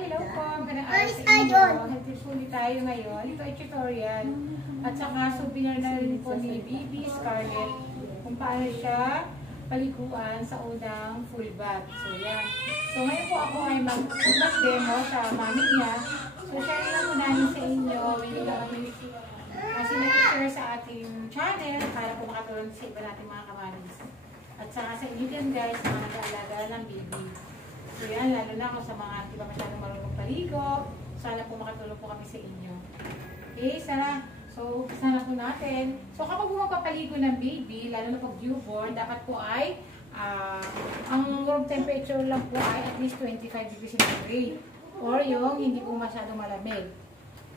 Hello po, magandang araw sa inyo. Helpful tayo ngayon. Ito ay tutorial. At saka souvenir na rin po ni Bibi Scarlett kung paano siya paliguan sa unang full bath. So yan. So ngayon po ako ay mag-full bath demo sa mami niya. So share lang po namin sa inyo yung sinag-share sa ating channel para po makatulong sa iba natin mga kamamis. At saka sa inyo din guys, mga nag-aalaga ng baby. So yan, lalo na ako sa mga hindi pa masyadong marunong paligo. Sana po makatulong po kami sa inyo. Okay, sana. So, sana po natin. So, kapag magpapaligo ng baby, lalo na pag newborn, dapat po ay ang room temperature lang po ay at least 25 degrees centigrade. Or yung hindi po masyadong malamig.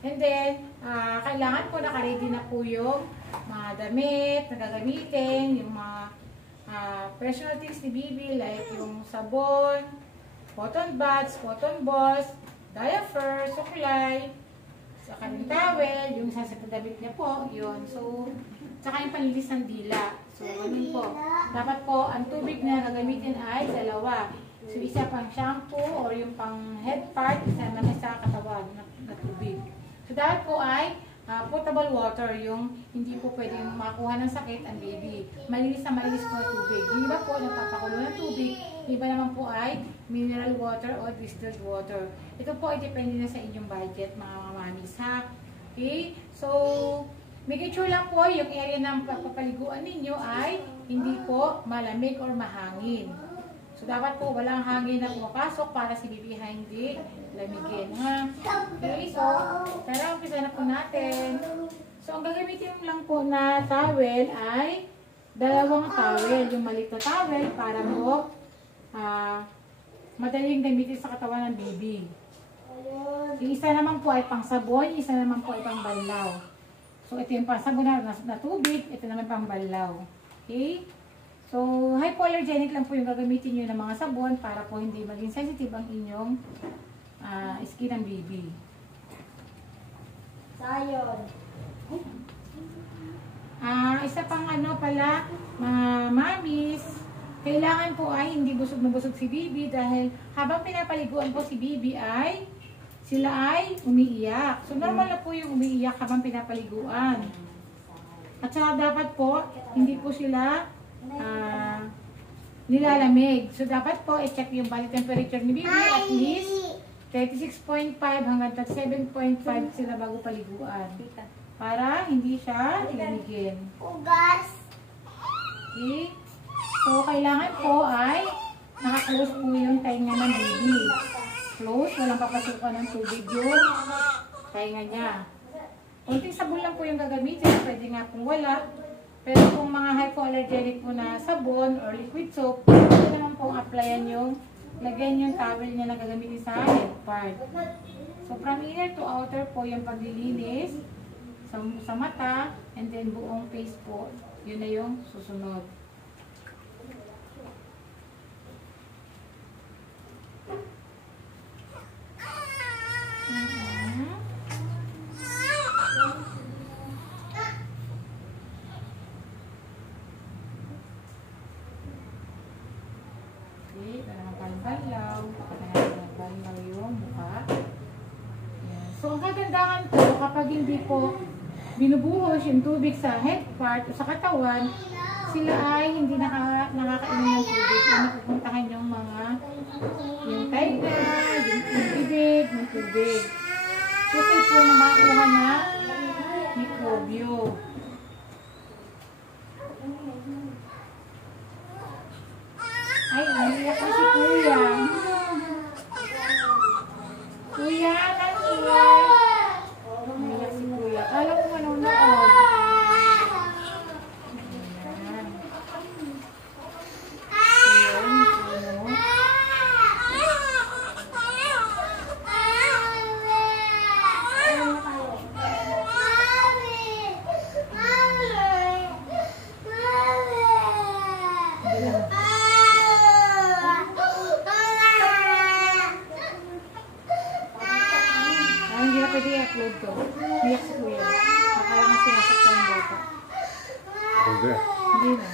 And then, kailangan po naka-ready na po yung mga damit na gagamitin, yung mga personal things ni baby like yung sabon, cotton buds, cotton balls, diaper, suklay, saka yung towel, yung sasapagdamit niya po, yun. So, saka yung panlinis ng dila. So, ganun po. Dapat po, ang tubig na gagamitin ay dalawa. So, isa pang shampoo or yung pang head part, isa naman sa katawan na tubig. So, dapat po ay potable water, yung hindi po pwedeng makuha ng sakit ang baby. Malinis na malinis po na tubig. Yung iba po, nagpapakulo ng tubig. Yung iba naman po ay mineral water o distilled water. Ito po ay depende na sa inyong budget, mga mamamis, ha? Okay? So, make sure lang po yung area ng pagpapaliguan ninyo ay hindi po malamig or mahangin. So, dapat po walang hangin na pumapasok para si baby hindi lamigin, ha? Okay, so, tara, umpisa na po natin. So, ang gagamitin lang po na towel ay dalawang towel. Yung maliit na towel para po madaling gamitin sa katawan ng baby. Yung isa naman po ay pang sabon, yung isa naman po ay pang banlaw. So, ito yung pang sabon na tubig, ito naman pang banlaw. Okay? So, hypoallergenic lang po yung gagamitin nyo ng mga sabon para po hindi maging sensitive ang inyong skin ng baby. Sayon. Isa pang ano pala, mga mamis, kailangan po ay hindi busog na busog si baby dahil habang pinapaliguan po si baby ay sila ay umiiyak. So, normal na po yung umiiyak habang pinapaliguan. At saka dapat po, hindi po sila nilalamig. So, dapat po i-check yung body temperature ni baby at least 36.5 hanggang 37.5 sila bago paliguan. Para hindi siya lamigin. Ugas! Okay? So, kailangan po ay naka-close po yung tainga ng baby. Close, walang papasukan ng tubig yung tainga niya. Kunting sabon lang po yung gagamitin. Pwede nga kung wala. Pero kung mga hypoallergenic po na sabon or liquid soap, pwede naman pong applyan yung lagyan yung towel niya na gagamitin sa head part. So, from inner to outer po yung paglilinis sa mata and then buong face po. Yun na yung susunod. Okay, ito naman pang-banlaw. Pang-banlaw yung mukha. Yan. So, ang kagandahan po, kapag hindi po binubuhos yung tubig sa head part o sa katawan, sila ay hindi nakakainom ng tubig. Kung napupuntahan yung mga yung tainga, yung bibig, yung tubig. So, safe po na makuha na mikrobyo. Ay, umiyak na si Kuya. Kuya, nag-iyak. Umiyak si Kuya. Kala ko manonood. Ayan. Ayan, ano. Hindi na pwede i-upload to. Umiyak si Kuya. Akala nga sinasaktan yung bata. Hindi na.